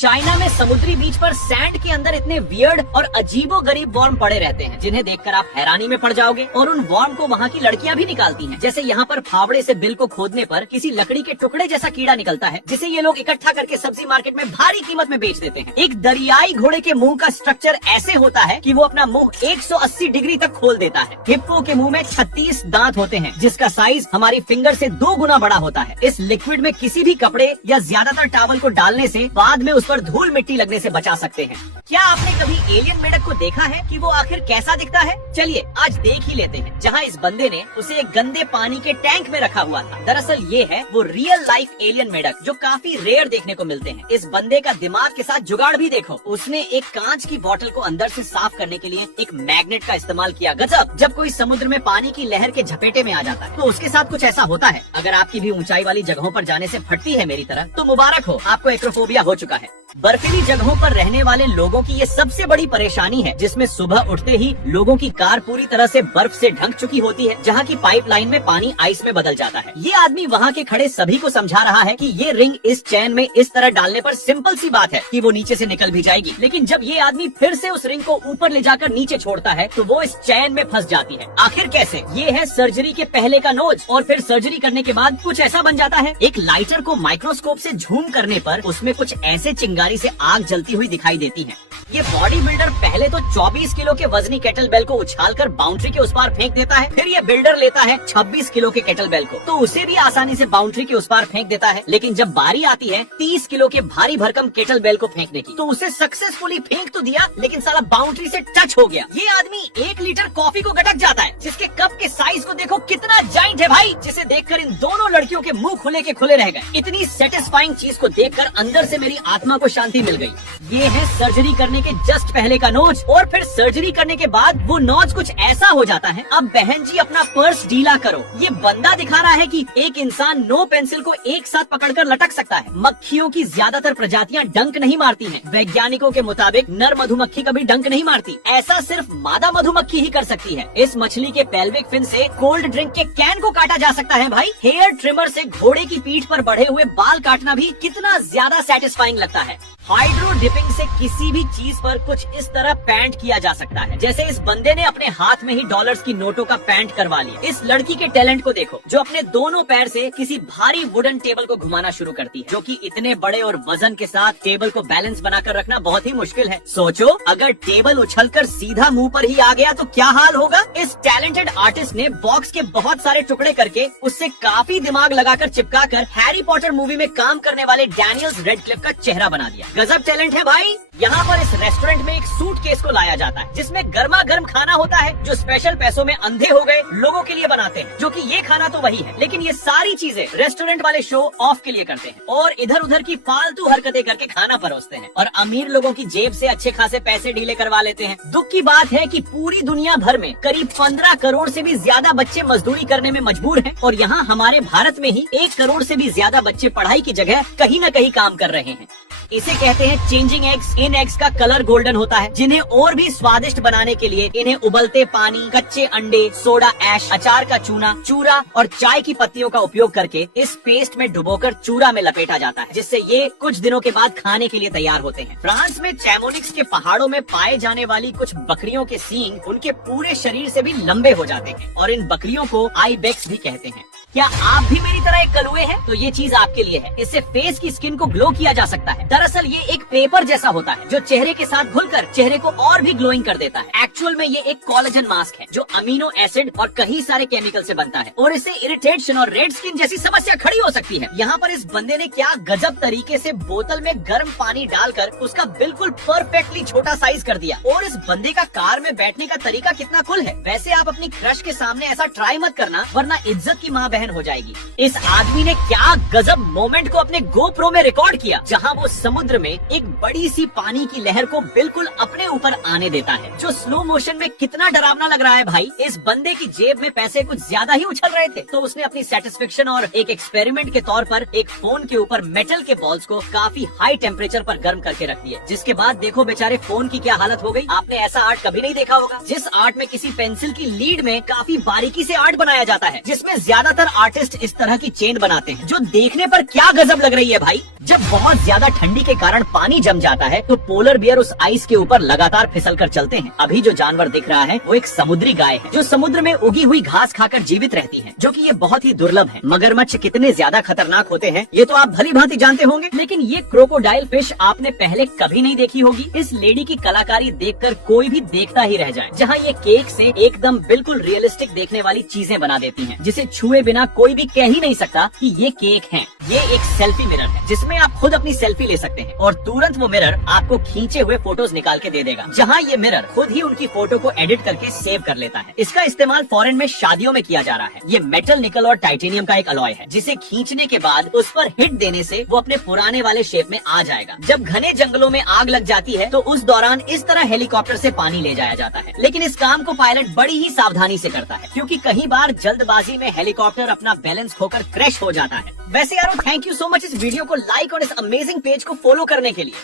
China में समुद्री बीच पर सैंड के अंदर इतने वियर्ड और अजीबोगरीब वॉर्म पड़े रहते हैं जिन्हें देखकर आप हैरानी में पड़ जाओगे। और उन वॉर्म को वहाँ की लड़कियाँ भी निकालती हैं। जैसे यहाँ पर फावड़े से बिल को खोदने पर किसी लकड़ी के टुकड़े जैसा कीड़ा निकलता है जिसे ये लोग इकट्ठा करके सब्जी मार्केट में भारी कीमत में बेच देते हैं। एक दरियाई घोड़े के मुंह का स्ट्रक्चर ऐसे होता है कि वो अपना मुंह 180 डिग्री तक खोल देता है। हिप्पो के मुंह में 36 दांत होते हैं जिसका साइज हमारी फिंगर से 2 गुना बड़ा होता है। इस लिक्विड में किसी भी कपड़े या ज्यादातर टॉवल को डालने से बाद में उस पर धूल मिट्टी लगने से बचा सकते हैं। क्या आपने कभी एलियन मेढक को देखा है कि वो आखिर कैसा दिखता है? चलिए आज देख ही लेते हैं। जहाँ इस बंदे ने उसे एक गंदे पानी के टैंक में रखा हुआ था। दरअसल ये है वो रियल लाइफ एलियन मेढक जो काफी रेयर देखने को मिलते हैं। इस बंदे का दिमाग के साथ जुगाड़ भी देखो। उसने एक कांच की बोतल को अंदर से साफ करने के लिए एक मैग्नेट का इस्तेमाल किया। गजब! जब कोई समुद्र में पानी की लहर के झपेटे में आ जाता है तो उसके साथ कुछ ऐसा होता है। अगर आपकी भी ऊंचाई वाली जगहों पर जाने से फटती है मेरी तरह तो मुबारक हो, आपको एक्रोफोबिया हो चुका है। बर्फीली जगहों पर रहने वाले लोगों की ये सबसे बड़ी परेशानी है, जिसमें सुबह उठते ही लोगों की कार पूरी तरह से बर्फ से ढक चुकी होती है, जहाँ की पाइपलाइन में पानी आइस में बदल जाता है। ये आदमी वहाँ के खड़े सभी को समझा रहा है कि ये रिंग इस चैन में इस तरह डालने पर सिंपल सी बात है कि वो नीचे से निकल भी जाएगी। लेकिन जब ये आदमी फिर से उस रिंग को ऊपर ले जाकर नीचे छोड़ता है तो वो इस चैन में फंस जाती है। आखिर कैसे? ये है सर्जरी के पहले का नोज। और फिर सर्जरी करने के बाद कुछ ऐसा बन जाता है। एक लाइटर को माइक्रोस्कोप से झूम करने पर उसमें कुछ ऐसे चिंगारी से आग जलती हुई दिखाई देती है। ये बॉडी बिल्डर पहले तो 24 किलो के वजनी केटल बेल को उछालकर बाउंड्री के उस पार फेंक देता है। फिर ये बिल्डर लेता है 26 किलो के केटल बेल को तो उसे भी आसानी से बाउंड्री के उस पार फेंक देता है। लेकिन जब बारी आती है 30 किलो के भारी भरकम केटल बेल को फेंकने की तो उसे सक्सेसफुली फेंक तो दिया लेकिन साला बाउंड्री से टच हो गया। ये आदमी 1 लीटर कॉफी को गटक जाता है, जिसके कप के साइज को देखो कितना जाइंट है भाई, जिसे देखकर इन दोनों लड़कियों के मुंह खुले के खुले रह गए। इतनी सेटिस्फाइंग चीज को देखकर अंदर से मेरी आत्मा को शांति मिल गई। ये है सर्जरी करने के जस्ट पहले का नोज। और फिर सर्जरी करने के बाद वो नोज कुछ ऐसा हो जाता है। अब बहन जी अपना पर्स ढीला करो। ये बंदा दिखा रहा है कि एक इंसान 9 पेंसिल को एक साथ पकड़कर लटक सकता है। मक्खियों की ज्यादातर प्रजातियां डंक नहीं मारती हैं। वैज्ञानिकों के मुताबिक नर मधुमक्खी कभी डंक नहीं मारती। ऐसा सिर्फ मादा मधुमक्खी ही कर सकती है। इस मछली के पेल्विक फिन से कोल्ड ड्रिंक के कैन को काटा जा सकता है भाई। हेयर ट्रिमर से घोड़े की पीठ पर बढ़े हुए बाल काटना भी कितना ज्यादा सेटिस्फाइंग लगता है। हाइड्रो डिपिंग से किसी भी चीज पर कुछ इस तरह पैंट किया जा सकता है। जैसे इस बंदे ने अपने हाथ में ही डॉलर्स की नोटों का पैंट करवा लिया। इस लड़की के टैलेंट को देखो जो अपने दोनों पैर से किसी भारी वुडन टेबल को घुमाना शुरू करती है, जो कि इतने बड़े और वजन के साथ टेबल को बैलेंस बनाकर रखना बहुत ही मुश्किल है। सोचो अगर टेबल उछलकर सीधा मुंह पर ही आ गया तो क्या हाल होगा। इस टैलेंटेड आर्टिस्ट ने बॉक्स के बहुत सारे टुकड़े करके उससे काफी दिमाग लगाकर चिपका कर हैरी पॉटर मूवी में काम करने वाले डैनियल रेडक्लिफ का चेहरा बना दिया। गजब टैलेंट है भाई। यहाँ पर इस रेस्टोरेंट में एक सूटकेस को लाया जाता है जिसमें गर्मा गर्म खाना होता है जो स्पेशल पैसों में अंधे हो गए लोगों के लिए बनाते हैं, जो कि ये खाना तो वही है लेकिन ये सारी चीजें रेस्टोरेंट वाले शो ऑफ के लिए करते हैं और इधर उधर की फालतू हरकतें करके खाना परोसते हैं और अमीर लोगों की जेब से अच्छे खासे पैसे ढीले करवा लेते हैं। दुख की बात है कि पूरी दुनिया भर में करीब 15 करोड़ से भी ज्यादा बच्चे मजदूरी करने में मजबूर हैं और यहाँ हमारे भारत में ही 1 करोड़ से भी ज्यादा बच्चे पढ़ाई की जगह कहीं न कहीं काम कर रहे हैं। इसे कहते हैं चेंजिंग एग्स। इन एग्स का कलर गोल्डन होता है, जिन्हें और भी स्वादिष्ट बनाने के लिए इन्हें उबलते पानी, कच्चे अंडे, सोडा ऐश, अचार का चूना, चूरा और चाय की पत्तियों का उपयोग करके इस पेस्ट में डुबोकर चूरा में लपेटा जाता है, जिससे ये कुछ दिनों के बाद खाने के लिए तैयार होते हैं। फ्रांस में चैमोनिक्स के पहाड़ों में पाए जाने वाली कुछ बकरियों के सींग उनके पूरे शरीर से भी लंबे हो जाते हैं और इन बकरियों को आईबेक्स भी कहते हैं। क्या आप भी मेरी तरह एक कलुए हैं? तो ये चीज आपके लिए है। इससे फेस की स्किन को ग्लो किया जा सकता है। दरअसल ये एक पेपर जैसा होता है जो चेहरे के साथ घुलकर चेहरे को और भी ग्लोइंग कर देता है। एक्चुअल में ये एक कोलेजन मास्क है जो अमीनो एसिड और कई सारे केमिकल से बनता है और इससे इरिटेशन और रेड स्किन जैसी समस्या खड़ी हो सकती है। यहाँ पर इस बंदे ने क्या गजब तरीके से बोतल में गर्म पानी डालकर उसका बिल्कुल परफेक्टली छोटा साइज कर दिया। और इस बंदे का कार में बैठने का तरीका कितना कुल है। वैसे आप अपनी क्रश के सामने ऐसा ट्राई मत करना वरना इज्जत की माँ बहन हो जाएगी। इस आदमी ने क्या गजब मोमेंट को अपने गोप्रो में रिकॉर्ड किया, जहाँ वो समुद्र में एक बड़ी सी पानी की लहर को बिल्कुल अपने ऊपर आने देता है, जो स्लो मोशन में कितना डरावना लग रहा है भाई। इस बंदे की जेब में पैसे कुछ ज्यादा ही उछल रहे थे तो उसने अपनी सेटिस्फेक्शन और एक एक्सपेरिमेंट के तौर पर एक फोन के ऊपर मेटल के बॉल्स को काफी हाई टेम्परेचर पर गर्म करके रख दिया, जिसके बाद देखो बेचारे फोन की क्या हालत हो गई। आपने ऐसा आर्ट कभी नहीं देखा होगा जिस आर्ट में किसी पेंसिल की लीड में काफी बारीकी से आर्ट बनाया जाता है, जिसमें ज्यादातर आर्टिस्ट इस तरह की चेन बनाते हैं जो देखने पर क्या गजब लग रही है भाई। जब बहुत ज्यादा ठंडी के कारण कारण पानी जम जाता है तो पोलर बियर उस आइस के ऊपर लगातार फिसल कर चलते हैं। अभी जो जानवर दिख रहा है वो एक समुद्री गाय है जो समुद्र में उगी हुई घास खाकर जीवित रहती है, जो कि ये बहुत ही दुर्लभ है। मगरमच्छ कितने ज्यादा खतरनाक होते हैं ये तो आप भली भांति जानते होंगे, लेकिन ये क्रोकोडाइल फिश आपने पहले कभी नहीं देखी होगी। इस लेडी की कलाकारी देखकर कोई भी देखता ही रह जाए, जहाँ ये केक से एकदम बिल्कुल रियलिस्टिक देखने वाली चीजें बना देती हैं, जिसे छुए बिना कोई भी कह ही नहीं सकता कि ये केक है। ये एक सेल्फी मिरर है जिसमें आप खुद अपनी सेल्फी ले सकते हैं और तुरंत वो मिरर आपको खींचे हुए फोटोज निकाल के दे देगा, जहाँ ये मिरर खुद ही उनकी फोटो को एडिट करके सेव कर लेता है। इसका इस्तेमाल फॉरेन में शादियों में किया जा रहा है। ये मेटल, निकल और टाइटेनियम का एक अलॉय है जिसे खींचने के बाद उस पर हिट देने से वो अपने पुराने वाले शेप में आ जाएगा। जब घने जंगलों में आग लग जाती है तो उस दौरान इस तरह हेलीकॉप्टर से पानी ले जाया जाता है, लेकिन इस काम को पायलट बड़ी ही सावधानी से करता है क्योंकि कई बार जल्दबाजी में हेलीकॉप्टर अपना बैलेंस खोकर क्रैश हो जाता है। वैसे यारो, थैंक यू सो मच इस वीडियो को लाइक और इस अमेजिंग पेज को फॉलो करने के लिए।